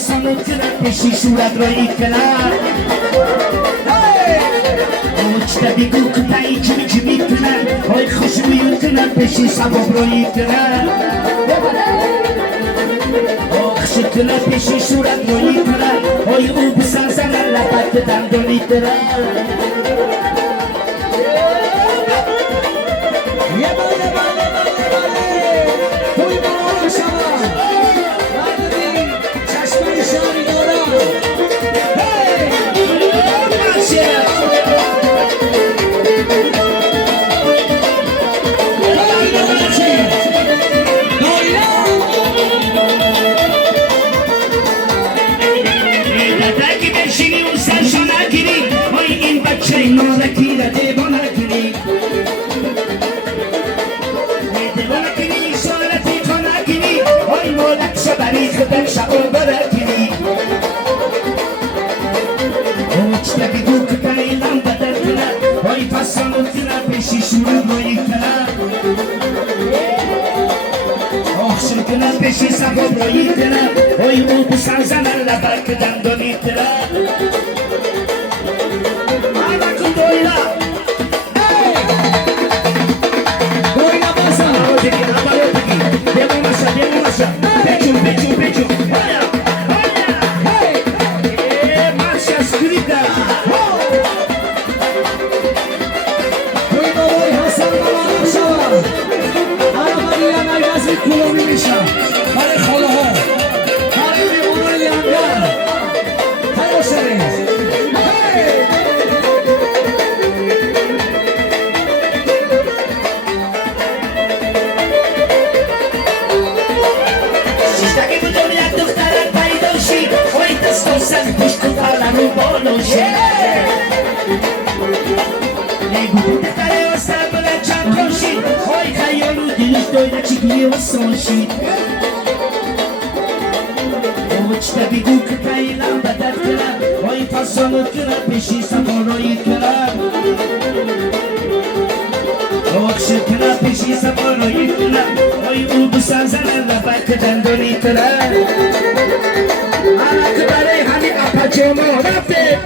فصانت کنن پیشی صورت رایی کنن اوچتا بیگو کتایی جمی جمی کنن های خوشویون کنن پیشی سباب رایی کنن آخشی کنن پیشی صورت رایی کنن های او بسن زنن لپت دندانی کنن پیشی سباب رایی کنن های او بسن زنن لبک دندانی کنن آبا کن دویلا دویلا باسا آبا دیگی آبا رو دیگی دیمو ماشا پیچون هایا مارشا سکریتا دویلا بای حسن مامان شوا آبا دیا نایوازی کلومی میشم برای خاله ها برای بیمارای لندن تایو سره شیشتاکی بود دنیا دخترت پیدا شی وای دستو سن پشت و پرلن رو بالو شی نگو بود دختره وستر بلد چند کنشی وای خیالو دلش دویده چیگی و سونشی اوچتا بیگو کتایی لم بدر کنن وای فصانت کنن پیشی سبارایی کنن اوخشت کنن پیشی سبارایی کنن وای او بسن زنن لبک دندانی کنن آنک برای همین اپا جمع رفته